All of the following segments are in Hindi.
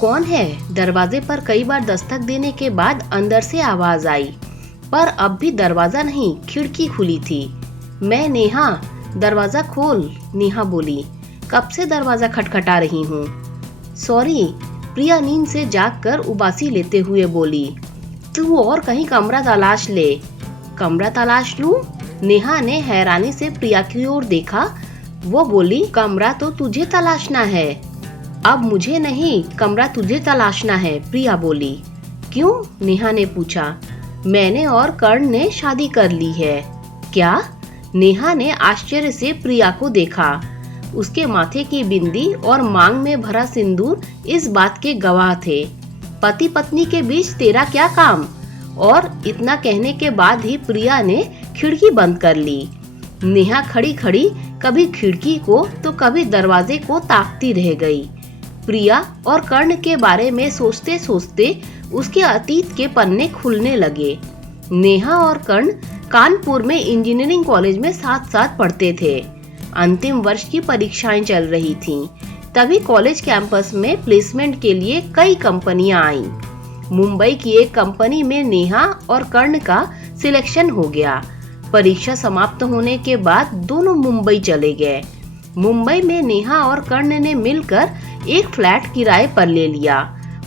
कौन है? दरवाजे पर कई बार दस्तक देने के बाद अंदर से आवाज आई, पर अब भी दरवाजा नहीं, खिड़की खुली थी। मैं नेहा, दरवाजा खोल, नेहा बोली। कब से दरवाजा खटखटा रही हूँ। सॉरी, प्रिया नींद से जागकर उबासी लेते हुए बोली। तू और कहीं कमरा तलाश ले। कमरा तलाश लूं? नेहा ने हैरानी से प्रिया की ओर देखा। वो बोली, कमरा तो तुझे तलाशना है। अब मुझे नहीं, कमरा तुझे तलाशना है, प्रिया बोली। क्यों? नेहा ने पूछा। मैंने और कर्ण ने शादी कर ली है। क्या? नेहा ने आश्चर्य से प्रिया को देखा। उसके माथे की बिंदी और मांग में भरा सिंदूर इस बात के गवाह थे। पति पत्नी के बीच तेरा क्या काम? और इतना कहने के बाद ही प्रिया ने खिड़की बंद कर ली। नेहा खड़ी खड़ी कभी खिड़की को तो कभी दरवाजे को ताकती रह गई। प्रिया और कर्ण के बारे में सोचते सोचते उसके अतीत के पन्ने खुलने लगे। नेहा और कर्ण कानपुर में इंजीनियरिंग कॉलेज में साथ साथ पढ़ते थे। अंतिम वर्ष की परीक्षाएं चल रही थीं। तभी कॉलेज कैंपस में प्लेसमेंट के लिए कई कंपनियां आईं। मुंबई की एक कंपनी में नेहा और कर्ण का सिलेक्शन हो गया। परीक्षा समाप्त होने के बाद दोनों मुंबई चले गए। मुंबई में नेहा और कर्ण ने मिलकर एक फ्लैट किराए पर ले लिया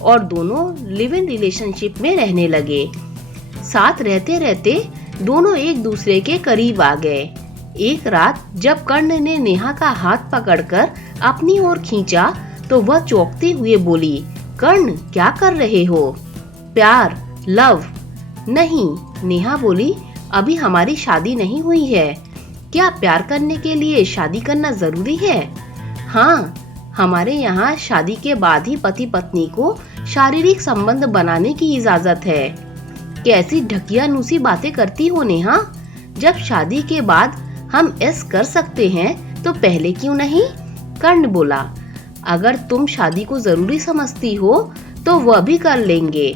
और दोनों लिव इन रिलेशनशिप में रहने लगे। साथ रहते रहते दोनों एक दूसरे के करीब आ गए। एक रात जब कर्ण ने नेहा का हाथ पकड़कर अपनी ओर खींचा तो वह चौंकते हुए बोली, कर्ण क्या कर रहे हो? प्यार, लव? नहीं, नेहा बोली, अभी हमारी शादी नहीं हुई है। क्या प्यार करने के लिए शादी करना जरूरी है? हाँ, हमारे यहाँ शादी के बाद ही पति पत्नी को शारीरिक संबंध बनाने की इजाजत है। कैसी ढकियानुसी बातें करती हो नेहा? जब शादी के बाद हम ऐसा कर सकते हैं तो पहले क्यों नहीं? कर्ण बोला, अगर तुम शादी को जरूरी समझती हो तो वह भी कर लेंगे।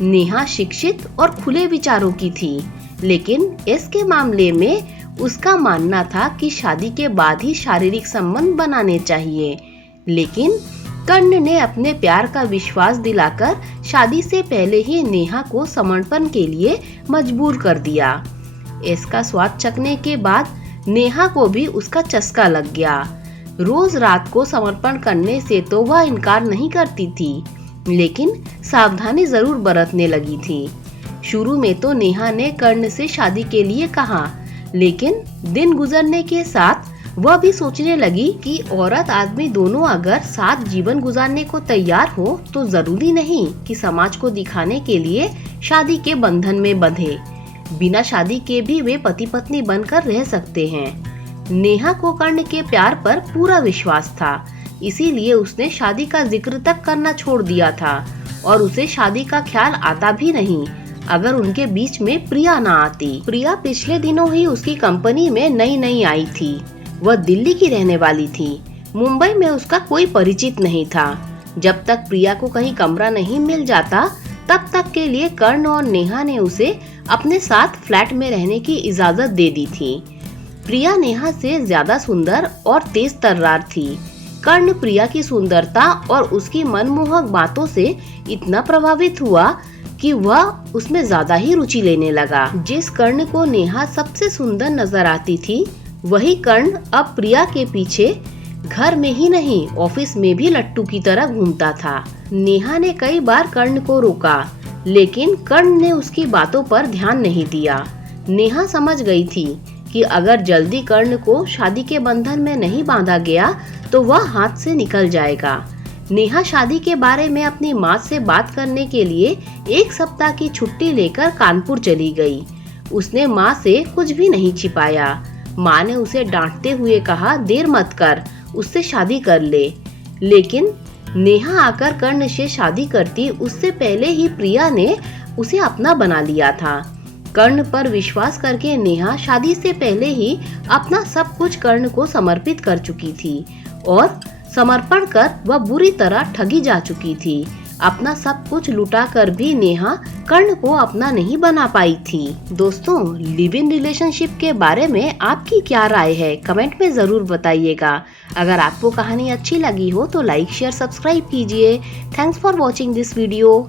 नेहा शिक्षित और खुले विचारों की थी, लेकिन इसके मामले में उसका मानना था कि शादी के बाद ही शारीरिक संबंध बनाने चाहिए। लेकिन कर्ण ने अपने प्यार का विश्वास दिलाकर शादी से पहले ही नेहा को समर्पण के लिए मजबूर कर दिया। इसका स्वाद चखने के बाद नेहा को भी उसका चस्का लग गया। रोज रात को समर्पण करने से तो वह इनकार नहीं करती थी, लेकिन सावधानी जरूर बरतने लगी थी। शुरू में तो नेहा ने कर्ण से शादी के लिए कहा, लेकिन दिन गुजरने के साथ वह भी सोचने लगी कि औरत आदमी दोनों अगर साथ जीवन गुजारने को तैयार हो तो जरूरी नहीं कि समाज को दिखाने के लिए शादी के बंधन में बंधे। बिना शादी के भी वे पति पत्नी बनकर रह सकते हैं। नेहा को कर्ण के प्यार पर पूरा विश्वास था, इसीलिए उसने शादी का जिक्र तक करना छोड़ दिया था और उसे शादी का ख्याल आता भी नहीं अगर उनके बीच में प्रिया ना आती। प्रिया पिछले दिनों ही उसकी कंपनी में नई आई थी। वह दिल्ली की रहने वाली थी। मुंबई में उसका कोई परिचित नहीं था। जब तक प्रिया को कहीं कमरा नहीं मिल जाता तब तक के लिए कर्ण और नेहा ने उसे अपने साथ फ्लैट में रहने की इजाजत दे दी थी। प्रिया नेहा से ज्यादा सुंदर और तेज तर्रार थी। कर्ण प्रिया की सुंदरता और उसकी मनमोहक बातों से इतना प्रभावित हुआ कि वह उसमें ज्यादा ही रुचि लेने लगा। जिस कर्ण को नेहा सबसे सुंदर नजर आती थी, वही कर्ण अब प्रिया के पीछे घर में ही नहीं ऑफिस में भी लट्टू की तरह घूमता था। नेहा ने कई बार कर्ण को रोका, लेकिन कर्ण ने उसकी बातों पर ध्यान नहीं दिया। नेहा समझ गई थी कि अगर जल्दी कर्ण को शादी के बंधन में नहीं बांधा गया तो वह हाथ से निकल जाएगा। नेहा शादी के बारे में अपनी माँ से बात करने के लिए एक सप्ताह की छुट्टी लेकर कानपुर चली गई। उसने माँ से कुछ भी नहीं छिपाया। माँ ने उसे डांटते हुए कहा, देर मत कर, उससे शादी कर ले। लेकिन नेहा आकर कर्ण से शादी करती उससे पहले ही प्रिया ने उसे अपना बना लिया था। कर्ण पर विश्वास करके नेहा शादी से पहले ही अपना सब कुछ कर्ण को समर्पित कर चुकी थी और समर्पण कर वह बुरी तरह ठगी जा चुकी थी। अपना सब कुछ लुटा कर भी नेहा कर्ण को अपना नहीं बना पाई थी। दोस्तों, लिव इन रिलेशनशिप के बारे में आपकी क्या राय है, कमेंट में जरूर बताइएगा। अगर आपको कहानी अच्छी लगी हो तो लाइक शेयर सब्सक्राइब कीजिए। Thanks for watching this video.